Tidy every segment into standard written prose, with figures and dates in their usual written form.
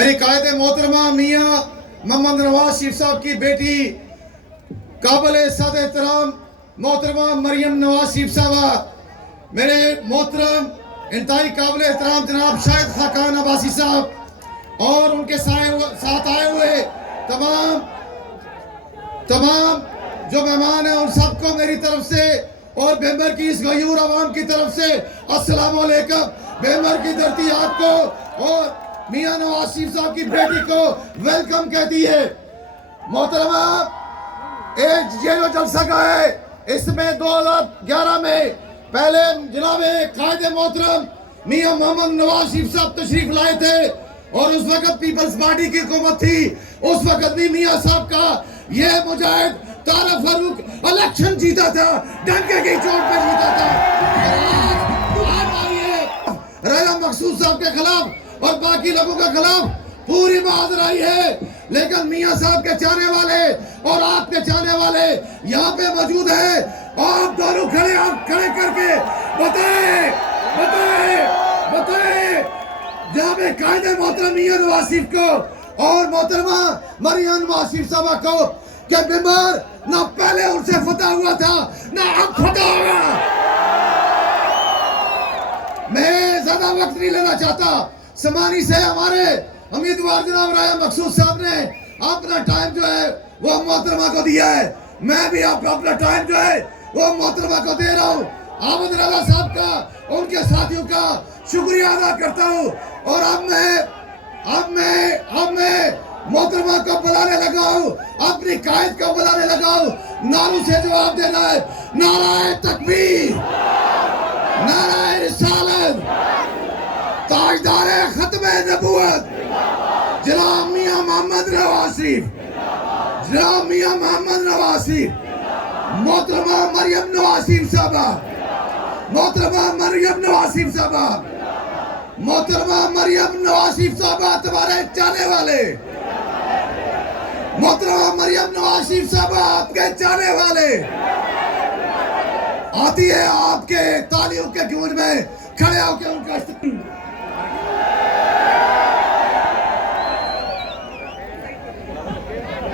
मेरी कायद मोहतरमा मियाँ मोहम्मद नवाज शरीफ साहब की बेटी काबिल सद एहतराम मोहतरमा मरियम नवाज शरीफ साहबा, मेरे मोहतरम इंतहाई काबिल एहतराम जनाब शाहिद खाकान अब्बासी साहब और उनके साथ आए हुए तमाम जो मेहमान हैं उन सबको मेरी तरफ से और बेमर की इस गयूर आवाम की तरफ से अस्सलाम वालेकुम। बेमर की धरती आपको और मियां नवाज शरीफ साहब की बेटी को वेलकम कहती है। मोहतरमा, ये जो जलसा का है इसमें 2011 में पहले जनाब कायदे मोहतरम मियां मोहम्मद नवाज शरीफ साहब तशरीफ लाए थे और उस वक्त पीपल्स पार्टी की हुकूमत थी। उस वक्त भी मियां साहब का ये मुजाहिद तारा फारूक इलेक्शन जीता था, डंके की चोट पे जीता था। आज आइए राजा मकसूद साहब के खिलाफ और बाकी लोगों के खिलाफ पूरी बहादुर आई है, लेकिन मियां साहब के चाहने वाले और आपके चाहने वाले यहाँ पे मौजूद है। आप दोनों खड़े करके बताए जहाँ पे कायदे मोहतरम मियां नवाज शरीफ को और मोहतरमा मरियम नवाज शरीफ साहबा को कि बिम्बर ना पहले उनसे फतह हुआ था ना अब फतह होगा। मैं ज्यादा वक्त नहीं लेना चाहता। समानी से हमारे उम्मीदवार जनाब राजा मकसूद साहब ने अपना टाइम जो है वो मोहतरमा को दिया है। मैं भी आपको अपना टाइम जो है वो मोहतरमा को दे रहा हूँ। आमद राजा साहब का उनके साथियों का शुक्रिया अदा करता हूँ। और अब मैं मोहतरमा को बुलाने लगा हूँ, अपनी कायद को बुलाने लगा हूँ। नारों से जवाब देना है। नाराए तकबीर, नाराए रिसालत, ताजदार खत्मे नबूवत जनाब मियां मोहम्मद नवाज शरीफ, जनाब मियां मोहम्मद नवाज शरीफ, मोहतरमा मरियम नवाज शरीफ साहबा, मोहतरमा मरियम नवाज शरीफ साहबा, मोहतरमा मरियम नवाज शरीफ साहबा तुम्हारे चाहने वाले, मोहतरमा मरियम नवाज शरीफ साहबा आपके चाहने वाले। आती है आपके तालियों के गूंज में खड़े होकर उनका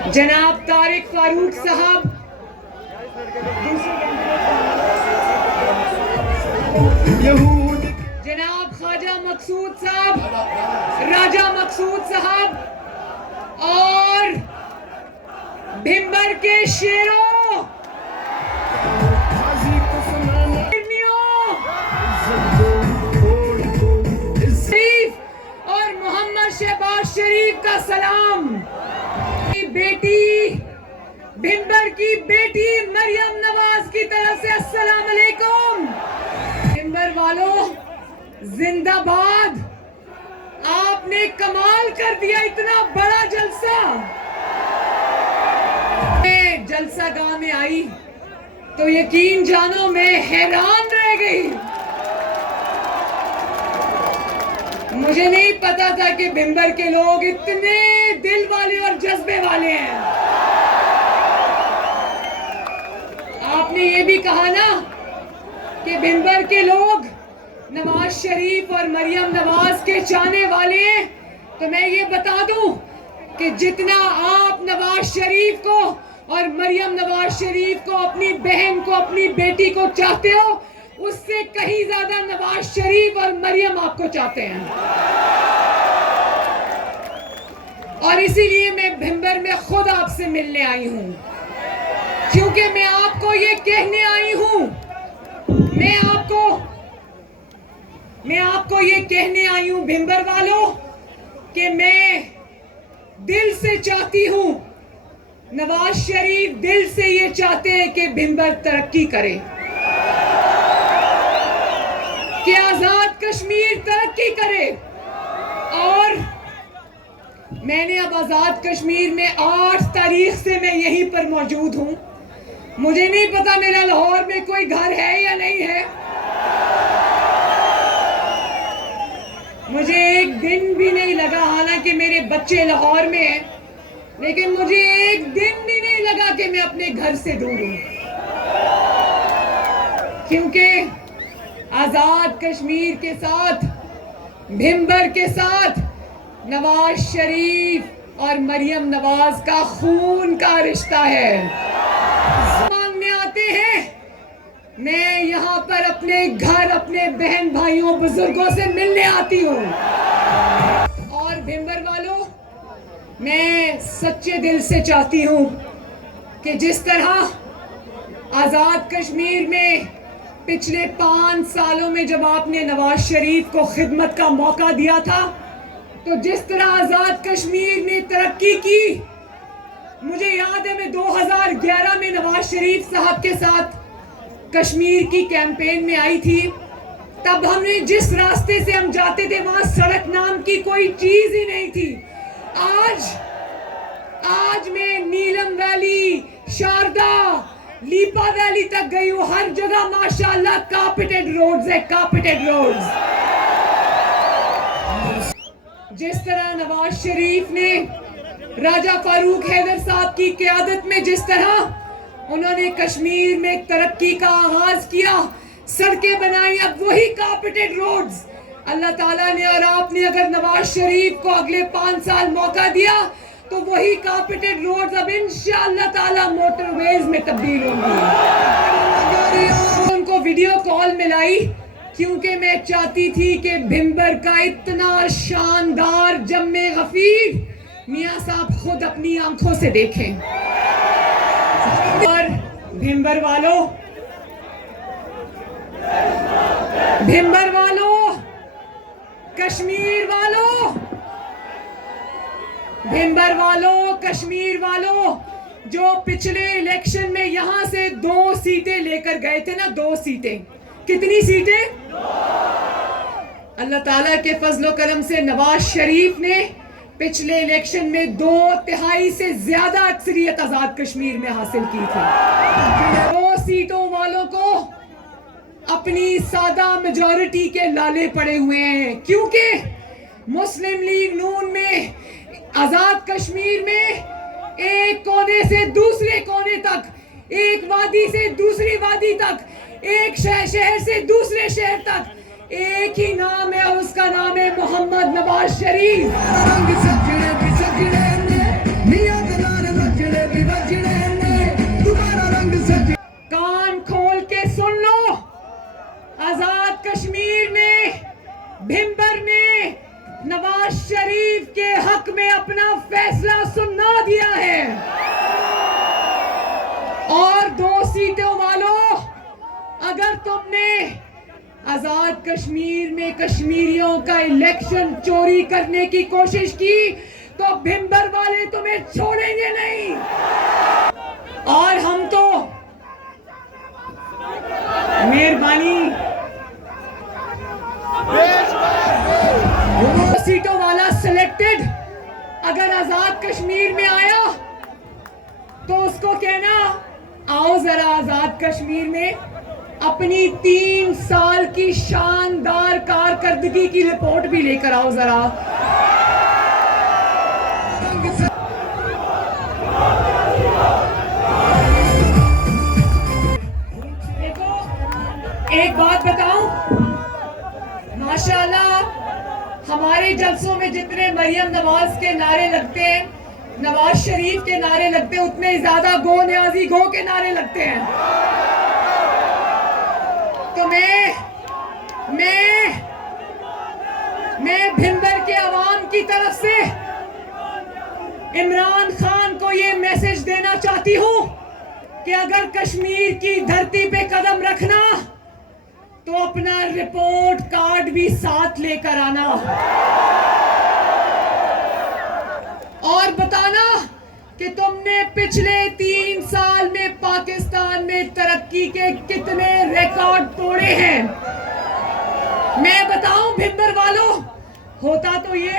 जनाब तारिक फारूक साहब, जनाब ख्वाजा मकसूद साहब, राजा मकसूद साहब और भिंबर के शेरों और मोहम्मद शहबाज शरीफ का सलाम। बेटी भिंबर की बेटी मरियम नवाज की तरफ से अस्सलाम वालेकुम। भिंबर वालों जिंदाबाद। आपने कमाल कर दिया, इतना बड़ा जलसा। जलसा गांव में आई तो यकीन जानो मैं हैरान रह गई। मुझे नहीं पता था कि भिंबर के लोग इतने दिल वाले और जज्बे वाले हैं। आपने ये भी कहा ना कि भिंबर के लोग नवाज शरीफ और मरियम नवाज के चाहने वाले हैं, तो मैं ये बता दूं कि जितना आप नवाज शरीफ को और मरियम नवाज शरीफ को, अपनी बहन को, अपनी बेटी को चाहते हो, उससे कहीं ज्यादा नवाज शरीफ और मरियम आपको चाहते हैं। और इसीलिए मैं भिंबर में खुद आपसे मिलने आई हूं, क्योंकि मैं आपको ये कहने आई हूं, मैं आपको ये कहने आई हूं भिंबर वालों कि मैं दिल से चाहती हूं, नवाज शरीफ दिल से ये चाहते हैं कि भिंबर तरक्की करे, कि आजाद कश्मीर तरक्की करे। और मैंने अब आजाद कश्मीर में 8 तारीख से मैं यहीं पर मौजूद हूं। मुझे नहीं पता मेरा लाहौर में कोई घर है या नहीं है। मुझे एक दिन भी नहीं लगा, हालांकि मेरे बच्चे लाहौर में हैं, लेकिन मुझे एक दिन भी नहीं लगा कि मैं अपने घर से दूर हूं, क्योंकि आजाद कश्मीर के साथ, भिंबर के साथ नवाज शरीफ और मरियम नवाज का खून का रिश्ता है। मांगने आते हैं, मैं यहाँ पर अपने घर, अपने बहन भाइयों बुजुर्गों से मिलने आती हूँ। और भिंबर वालों, मैं सच्चे दिल से चाहती हूँ कि जिस तरह आज़ाद कश्मीर में पिछले 5 सालों में जब आपने नवाज शरीफ को खिदमत का मौका दिया था, तो जिस तरह आज़ाद कश्मीर ने तरक्की की, मुझे याद है मैं 2011 में नवाज शरीफ साहब के साथ कश्मीर की कैंपेन में आई थी। तब हमने जिस रास्ते से हम जाते थे वहां सड़क नाम की कोई चीज ही नहीं थी। आज मैं नीलम वैली, शारदा, लीपा वैली तक गई हूँ। हर जगह माशाल्लाह कारपेटेड रोड्स है, कारपेटेड रोड्स। जिस तरह नवाज शरीफ ने राजा फारूक हैदर साहब की क़यादत में जिस तरह उन्होंने कश्मीर में तरक्की का आगाज किया, सड़कें बनाई, अब वही कारपेटेड रोड्स अल्लाह ताला ने और आपने अगर नवाज शरीफ को अगले 5 साल मौका दिया तो वही कारपेटेड रोड्स अब इंशाअल्लाह ताला मोटरवेज में तब्दील होंगी। उनको वीडियो कॉल मिलाई क्योंकि मैं चाहती थी कि भिंबर का इतना शानदार जम्मे गफीर मियां साहब खुद अपनी आंखों से देखें। और भिंबर वालों, कश्मीर वालों, भिंबर वालों, कश्मीर वालों, जो पिछले इलेक्शन में यहां से 2 सीटें लेकर गए थे ना, 2 सीटें, कितनी सीटें? अल्लाह ताला के फजलो करम से नवाज शरीफ ने पिछले इलेक्शन में 2/3 से ज्यादा अक्सरियत आजाद कश्मीर में हासिल की थी। 2 सीटों वालों को अपनी सादा मेजॉरिटी के लाले पड़े हुए हैं, क्योंकि मुस्लिम लीग नून में आजाद कश्मीर में एक कोने से दूसरे कोने तक, एक वादी से दूसरी वादी तक, एक शहर से दूसरे शहर तक एक ही नाम है और उसका नाम है मोहम्मद नवाज शरीफ। कान खोल के सुन लो, आजाद कश्मीर में भिंबर ने नवाज शरीफ के हक में अपना फैसला सुना दिया है। और 2 सीटों वालों, अगर तुमने आजाद कश्मीर में कश्मीरियों का इलेक्शन चोरी करने की कोशिश की तो भिंबर वाले तुम्हें छोड़ेंगे नहीं। और हम तो मेहरबानी, सीटों वाला सिलेक्टेड अगर आजाद कश्मीर में आया तो उसको कहना, आओ जरा आजाद कश्मीर में अपनी 3 साल की शानदार कारकर्दगी की रिपोर्ट भी लेकर आओ जरा। देखो, एक बात बताऊं, माशाल्लाह हमारे जलसों में जितने मरियम नवाज के नारे लगते हैं, नवाज शरीफ के नारे लगते हैं, उतने ज्यादा गो न्याजी गो के नारे लगते हैं। तो मैं भिंबर के अवाम की तरफ से इमरान खान को ये मैसेज देना चाहती हूं कि अगर कश्मीर की धरती पे कदम रखना तो अपना रिपोर्ट कार्ड भी साथ लेकर आना और बताना कि तुमने पिछले 3 साल में पाकिस्तान में तरक्की के कितने रिकॉर्ड तोड़े हैं। मैं बताऊं भिंबर वालों, होता तो ये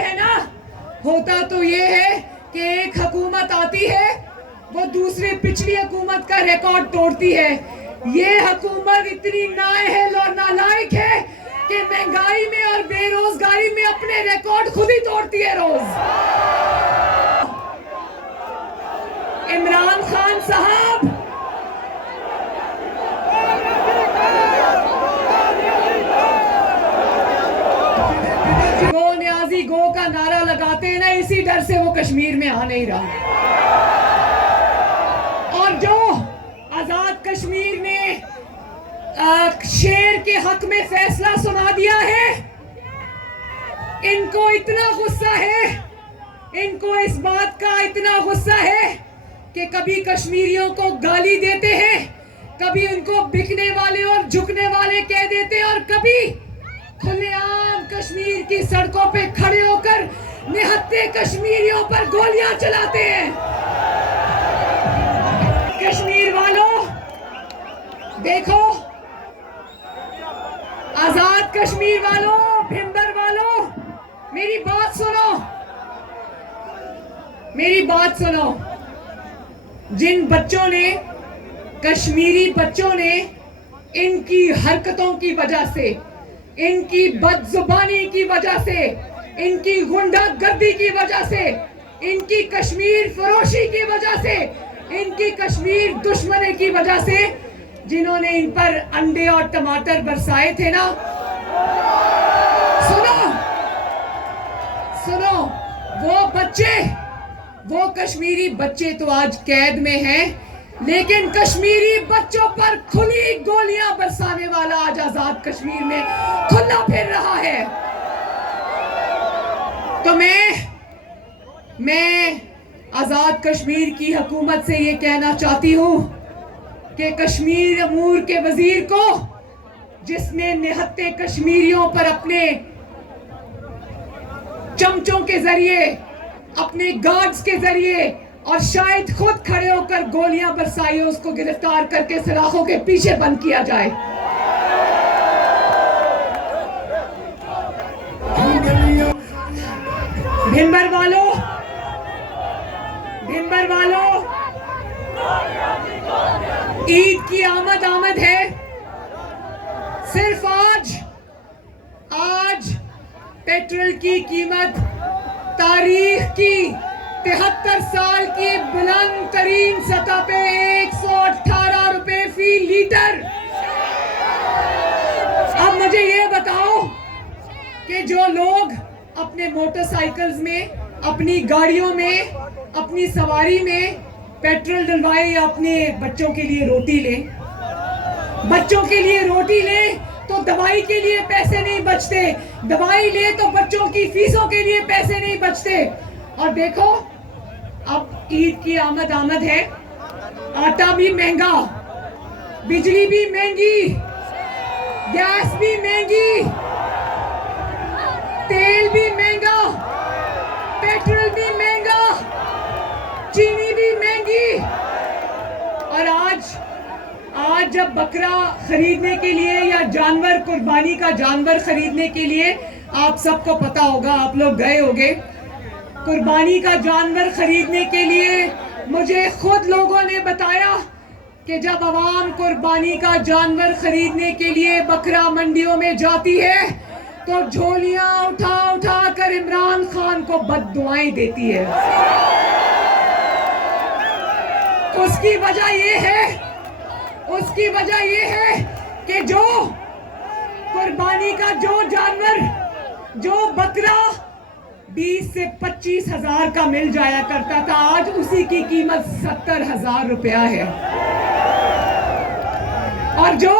है कि एक हुकूमत आती है, वो दूसरी पिछली हुकूमत का रिकॉर्ड तोड़ती है। ये हुकूमत इतनी नाअहल और नालायक है कि महंगाई में और बेरोजगारी में अपने रिकॉर्ड खुद ही तोड़ती है रोज। इमरान खान साहब, गो न्याजी गो का नारा लगाते इसी डर से वो कश्मीर में आ नहीं रहा। और जो आजाद कश्मीर ने शेर के हक में फैसला सुना दिया है, इनको इतना गुस्सा है, इनको इस बात का इतना गुस्सा है कि कभी कश्मीरियों को गाली देते हैं, कभी उनको बिकने वाले और झुकने वाले कह देते हैं, और कभी खुलेआम कश्मीर की सड़कों पे खड़े होकर निहत्थे कश्मीरियों पर गोलियां चलाते हैं। कश्मीर वालों देखो, आजाद कश्मीर वालों, भिंबर वालों, मेरी बात सुनो, मेरी बात सुनो। जिन बच्चों ने, कश्मीरी बच्चों ने इनकी हरकतों की वजह से, इनकी बदजुबानी की वजह से, इनकी गुंडागर्दी की वजह से, इनकी कश्मीर फरोशी की वजह से, इनकी कश्मीर दुश्मनी की वजह से, जिन्होंने इन पर अंडे और टमाटर बरसाए थे ना, सुनो सुनो, वो बच्चे, वो कश्मीरी बच्चे तो आज कैद में हैं, लेकिन कश्मीरी बच्चों पर खुली गोलियां बरसाने वाला आज आजाद कश्मीर में खुला फिर रहा है। तो मैं आजाद कश्मीर की हुकूमत से ये कहना चाहती हूं कि कश्मीर अमूर के वजीर को, जिसने निहत्थे कश्मीरियों पर अपने चमचों के जरिए, अपने गार्ड्स के जरिए और शायद खुद खड़े होकर गोलियां बरसाई, उसको गिरफ्तार करके सलाखों के पीछे बंद किया जाए। भिंबर वालों, भिंबर वालों, ईद की आमद है। सिर्फ आज पेट्रोल की कीमत तारीख की 73 साल की बुलंद तरीन सतह पे 118 रुपए फी लीटर। अब मुझे ये बताओ कि जो लोग अपने मोटरसाइकिल्स में, अपनी गाड़ियों में, अपनी सवारी में पेट्रोल डलवाए या अपने बच्चों के लिए रोटी लें, बच्चों के लिए रोटी लें तो दवाई के लिए पैसे नहीं बचते, दवाई ले तो बच्चों की फीसों के लिए पैसे नहीं बचते। और देखो, अब ईद की आमद है, आटा भी महंगा, बिजली भी महंगी, गैस भी महंगी, तेल भी महंगा, पेट्रोल भी महंगा, चीनी भी महंगी। और आज जब बकरा खरीदने के लिए या जानवर, कुर्बानी का जानवर खरीदने के लिए, आप सबको पता होगा, आप लोग गए होंगे कुर्बानी का जानवर खरीदने के लिए, मुझे खुद लोगों ने बताया कि जब आवाम कुर्बानी का जानवर खरीदने के लिए बकरा मंडियों में जाती है तो झोलियां उठा कर इमरान खान को बद्दुआएं देती है। उसकी वजह ये है कि जो कुर्बानी का जो जानवर, जो बकरा 20 से 25 हजार का मिल जाया करता था, आज उसी की कीमत 70,000 रुपया है। और जो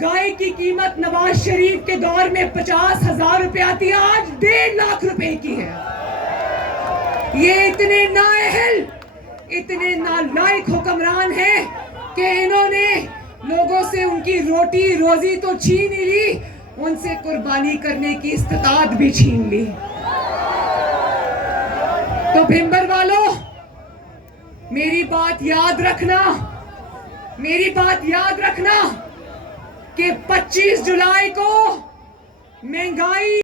गाय की कीमत नवाज शरीफ के दौर में 50,000 रुपया थी, आज 1.5 लाख रुपए की है। ये इतने नाअहल, इतने नालायक हुक्मरान हैं कि इन्होंने लोगों से उनकी रोटी रोजी तो छीन ही ली, उनसे कुर्बानी करने की इस्तात भी छीन ली। तो भिंबर वालों, मेरी बात याद रखना, मेरी बात याद रखना कि 25 जुलाई को महंगाई